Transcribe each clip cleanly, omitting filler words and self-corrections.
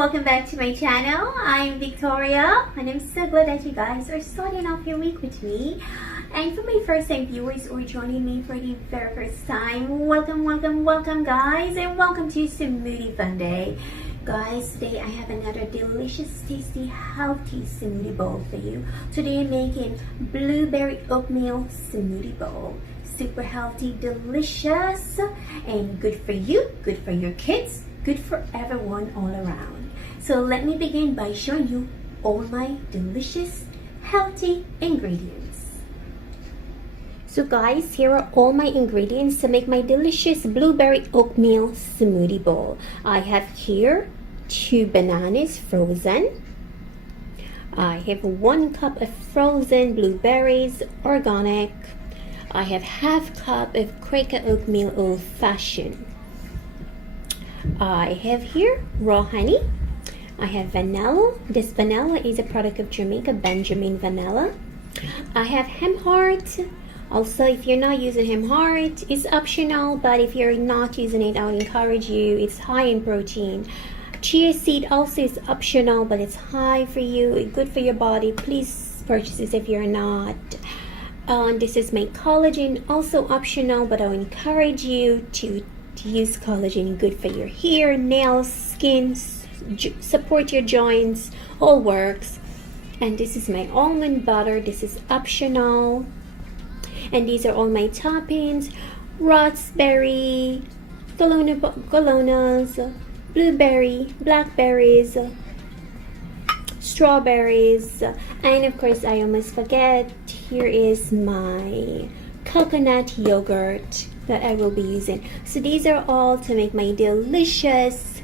welcome back to my channel. I'm Victoria and I'm so glad that you guys are starting off your week with me. And for my first time viewers or joining me for the very first time, welcome guys, and welcome to Smoothie Fun Day. Guys, today I have another delicious, tasty, healthy smoothie bowl for you. Today I'm making blueberry oatmeal smoothie bowl. Super healthy, delicious, and good for you, good for your kids, good for everyone all around. So let me begin by showing you all my delicious, healthy ingredients. So guys, here are all my ingredients to make my delicious blueberry oatmeal smoothie bowl. I have here 2 bananas frozen. I have 1 cup of frozen blueberries, organic. I have half cup of Quaker oatmeal old-fashioned. I have here raw honey. I have vanilla. This vanilla is a product of Jamaica, Benjamin vanilla. I have hemp heart. Also, if you're not using hemp heart, it's optional, but if you're not using it, I would encourage you. It's high in protein. Chia seed also is optional, but it's high for you, good for your body. Please purchase this if you're not. This is my collagen, also optional, but I would encourage you to use collagen. Good for your hair, nails, skin, support your joints, all works. And this is my almond butter. This is optional. And these are all my toppings: raspberry, colonnas, blueberry, blackberries, strawberries, and of course I almost forget, here is my coconut yogurt that I will be using. So these are all to make my delicious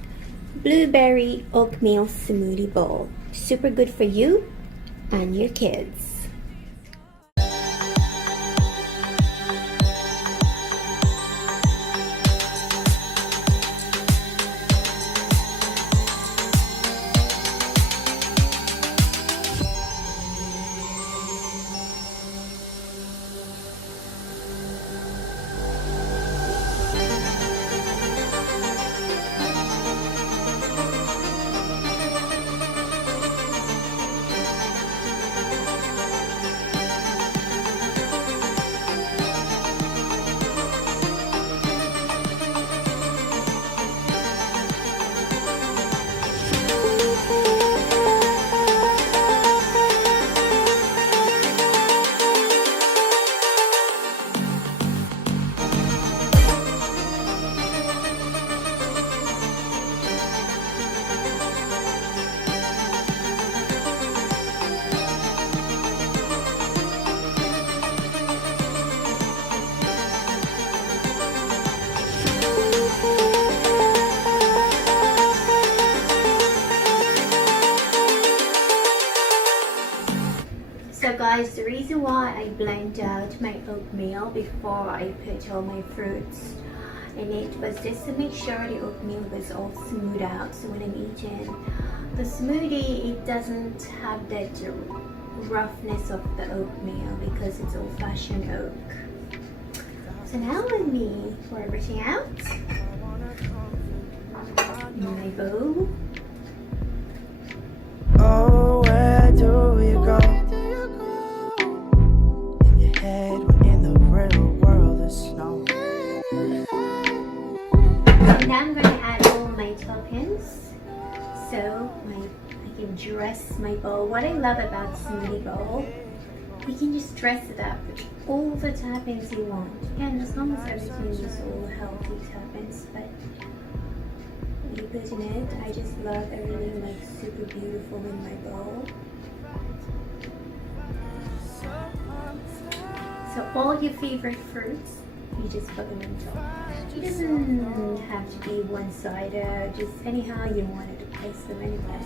blueberry oatmeal smoothie bowl. Super good for you and your kids. So guys, the reason why I blend out my oatmeal before I put all my fruits in it was just to make sure the oatmeal was all smooth out, so when I'm eating the smoothie it doesn't have that roughness of the oatmeal because it's old-fashioned oak. So now let me pour everything out in my bowl. Oh, where do you go? And now I'm going to add all my toppings so I can dress my bowl. What I love about smoothie bowl, you can just dress it up with all the toppings you want. And as long as everything is all healthy toppings, but you put in it, I just love everything like super beautiful in my bowl. So all your favorite fruits, you just put them in top. It doesn't have to be one-sided, just anyhow you wanted to place them anyway.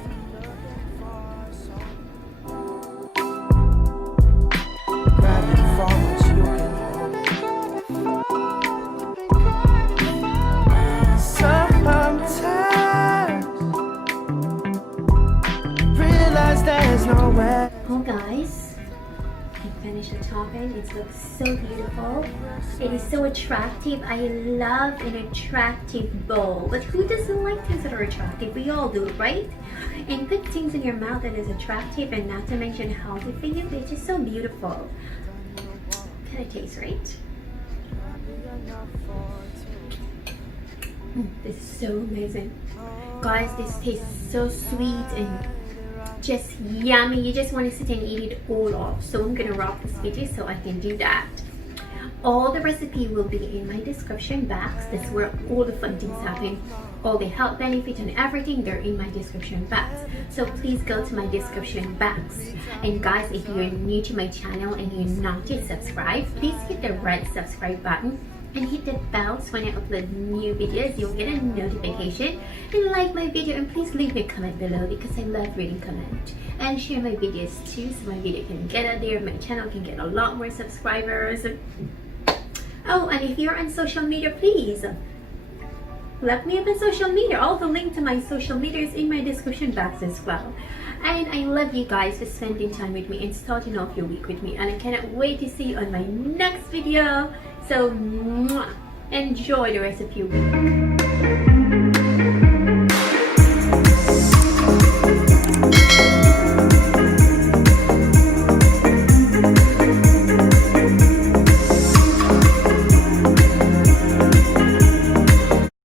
Oh guys, I finish the topping. It looks so beautiful. It is so attractive. I love an attractive bowl. But who doesn't like things that are attractive? We all do, right? And put things in your mouth that is attractive and not to mention healthy for you. It's just so beautiful. Can it taste right? This is so amazing. Guys, this tastes so sweet and just yummy. You just want to sit and eat it all off. So I'm gonna wrap this video so I can do that. All the recipe will be in my description box. That's where all the fun things happen. All the health benefits and everything, they're in my description box. So please go to my description box. And guys, if you're new to my channel and you're not yet subscribed, please hit the red subscribe button and hit the bell so when I upload new videos, you'll get a notification. And like my video, and please leave a comment below because I love reading comments. And share my videos too so my video can get out there, my channel can get a lot more subscribers. Oh, and if you're on social media, please look me up on social media. All the link to my social media is in my description box as well. And I love you guys for spending time with me and starting off your week with me. And I cannot wait to see you on my next video. So, enjoy the rest of your week.